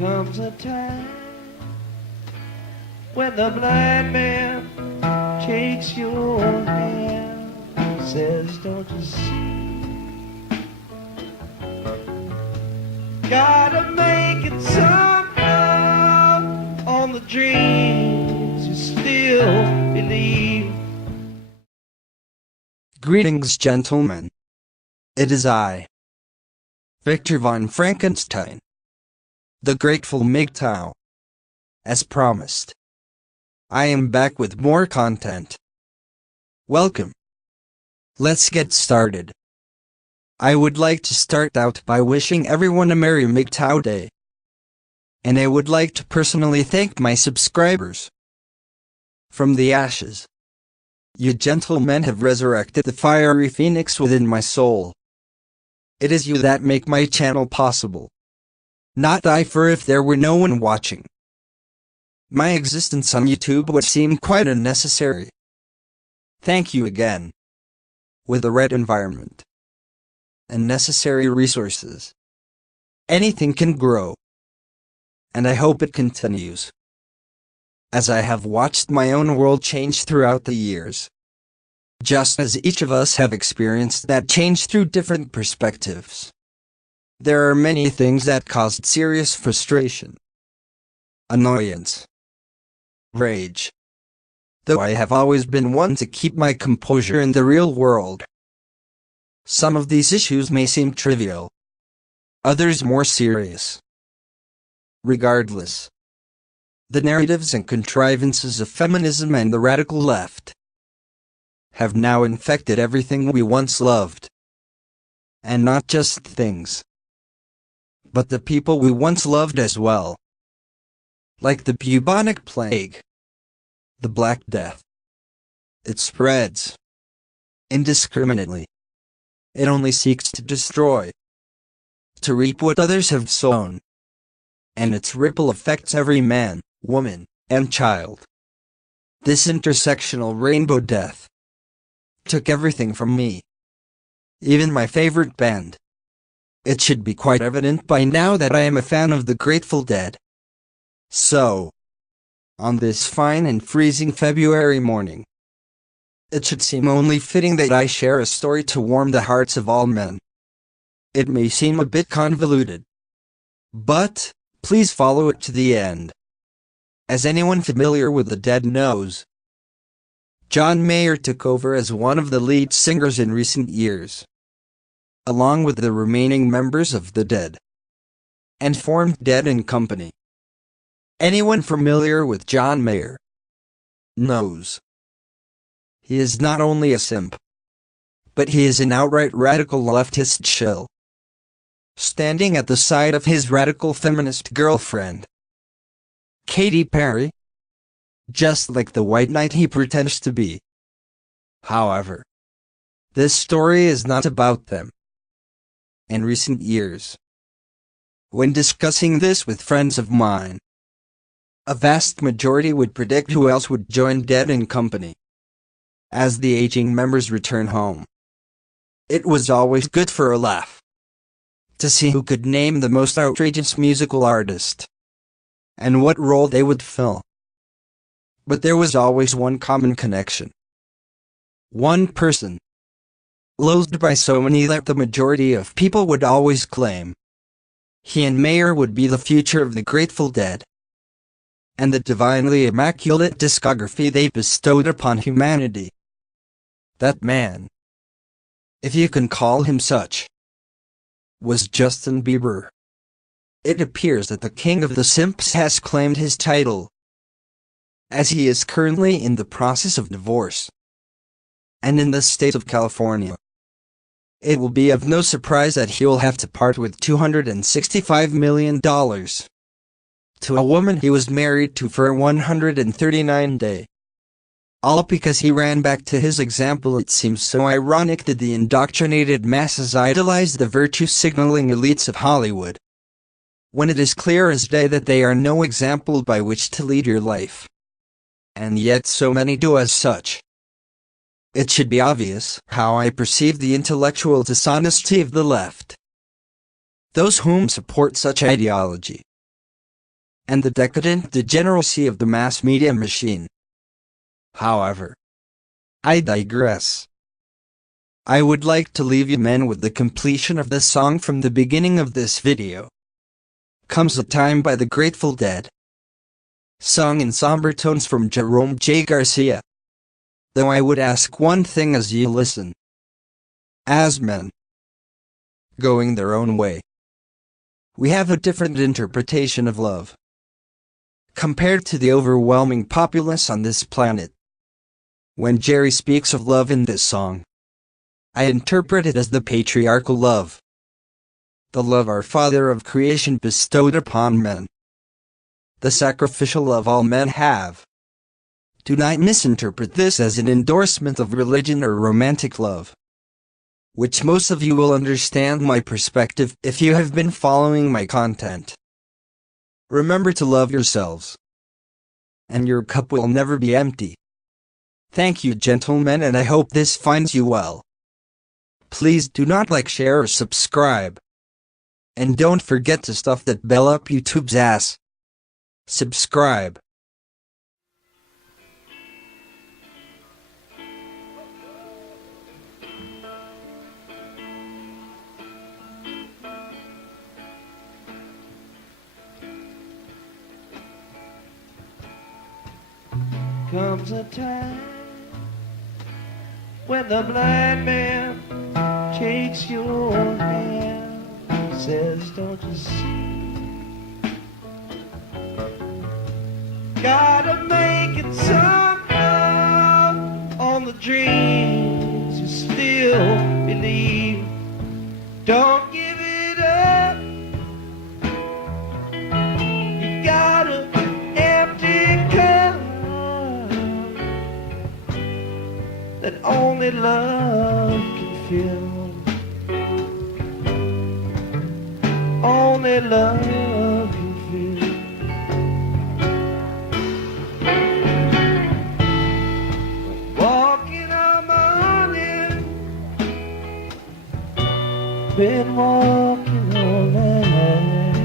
comes a time when the blind man takes your hand, says, don't you see? Gotta make it somehow on the dreams you still believe. Greetings, gentlemen. It is I, Victor von Frankenstein, the grateful MGTOW. As promised, I am back with more content. Welcome. Let's get started. I would like to start out by wishing everyone a Merry MGTOW Day. And I would like to personally thank my subscribers. From the ashes, you gentlemen have resurrected the fiery phoenix within my soul. It is you that make my channel possible. Not I, for if there were no one watching, my existence on YouTube would seem quite unnecessary. Thank you again. With the right environment and necessary resources, anything can grow. And I hope it continues. As I have watched my own world change throughout the years, just as each of us have experienced that change through different perspectives. There are many things that caused serious frustration, annoyance, rage. Though I have always been one to keep my composure in the real world. Some of these issues may seem trivial, others more serious. Regardless, the narratives and contrivances of feminism and the radical left have now infected everything we once loved. And not just things, but the people we once loved as well. Like the bubonic plague, the Black Death. It spreads indiscriminately. It only seeks to destroy, to reap what others have sown. And its ripple affects every man, woman, and child. This intersectional rainbow death took everything from me, even my favorite band. It should be quite evident by now that I am a fan of the Grateful Dead. So, on this fine and freezing February morning, it should seem only fitting that I share a story to warm the hearts of all men. It may seem a bit convoluted, but please follow it to the end. As anyone familiar with the Dead knows, John Mayer took over as one of the lead singers in recent years, along with the remaining members of the Dead, and formed Dead & Company. Anyone familiar with John Mayer knows he is not only a simp, but he is an outright radical leftist shill, standing at the side of his radical feminist girlfriend, Katy Perry, just like the white knight he pretends to be. However, this story is not about them. In recent years, when discussing this with friends of mine, a vast majority would predict who else would join Dead & Company as the aging members return home. It was always good for a laugh to see who could name the most outrageous musical artist and what role they would fill. But there was always one common connection. One person, loathed by so many that the majority of people would always claim he and Mayer would be the future of the Grateful Dead and the divinely immaculate discography they bestowed upon humanity. That man, if you can call him such, was Justin Bieber. It appears that the king of the Simps has claimed his title, as he is currently in the process of divorce. And in the state of California, it will be of no surprise that he will have to part with $265 million to a woman he was married to for 139 days. All because he ran back to his example. It seems so ironic that the indoctrinated masses idolize the virtue-signaling elites of Hollywood, when it is clear as day that they are no example by which to lead your life. And yet so many do as such. It should be obvious how I perceive the intellectual dishonesty of the left. Those whom support such ideology and the decadent degeneracy of the mass media machine. However, I digress. I would like to leave you men with the completion of the song from the beginning of this video. Comes a Time by the Grateful Dead. Sung in somber tones from Jerome J. Garcia. Though I would ask one thing as you listen. As men, going their own way, we have a different interpretation of love. Compared to the overwhelming populace on this planet. When Jerry speaks of love in this song, I interpret it as the patriarchal love. The love our Father of creation bestowed upon men. The sacrificial love all men have. Do not misinterpret this as an endorsement of religion or romantic love. Which most of you will understand my perspective if you have been following my content. Remember to love yourselves. And your cup will never be empty. Thank you, gentlemen, and I hope this finds you well. Please do not like, share, or subscribe. And don't forget to stuff that bell up YouTube's ass. Subscribe. Comes a time when the blind man takes your hand, says, don't you see? Gotta make it somehow on the dreams you still believe. Don't give it up. You gotta empty cup that only love can fill. Only love can fill. Walking on morning, been walking all night.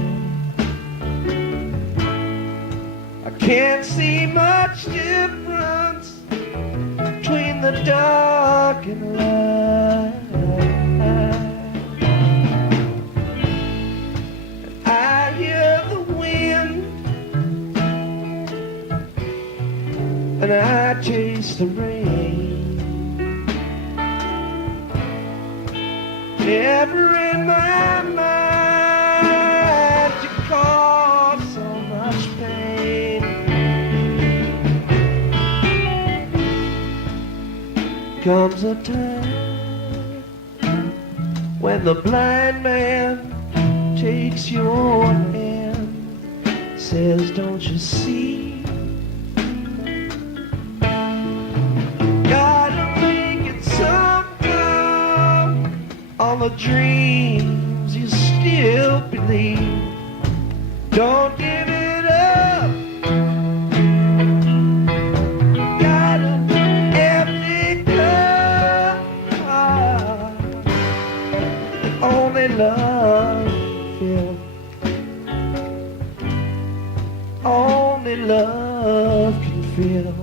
I can't see much difference between the dark and light. I hear the wind and I taste the rain. Never in my mind to cause so much pain. Comes a time when the blind man takes your hand, says, don't you see? Gotta make it somehow on the dreams you still believe. Don't give it up. Only love can fill. Only love can fill.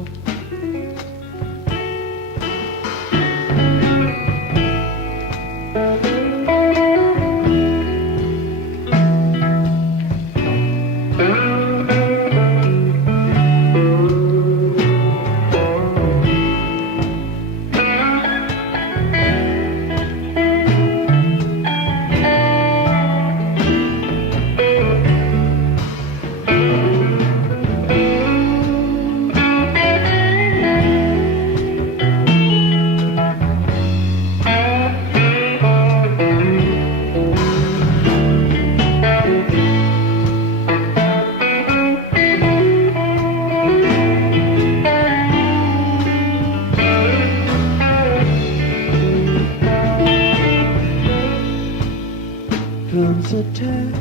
Comes a time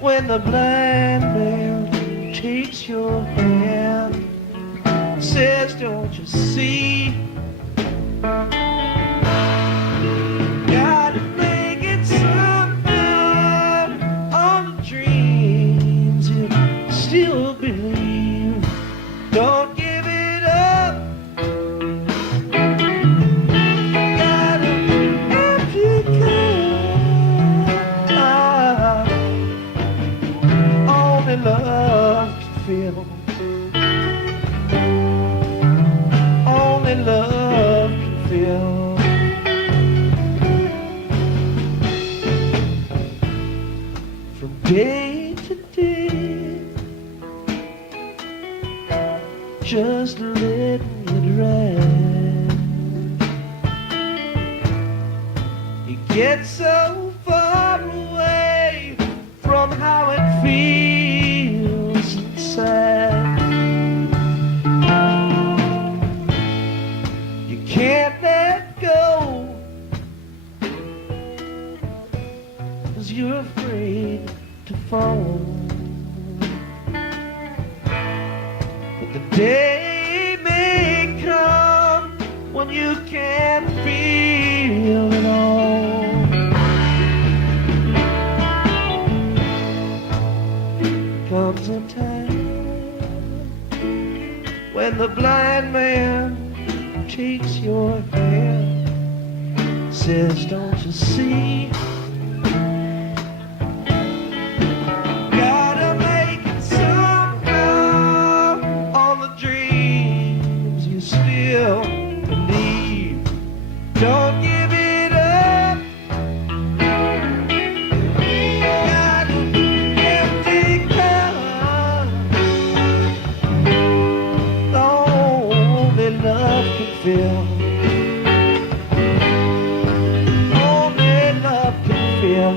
when the blind man takes your hand, says, don't you see? Gotta make it somehow on the dream day to day, just letting it ride. You get so far away from how it feels inside. You can't let go, 'cause you're afraid to fall. But the day may come when you can't feel it all. Comes a time when the blind man takes your hand, says, don't you see? Gotta make it somehow on the dreams you still believe. Don't give it up. Got an empty cup. Only love can fill. Only love can fill.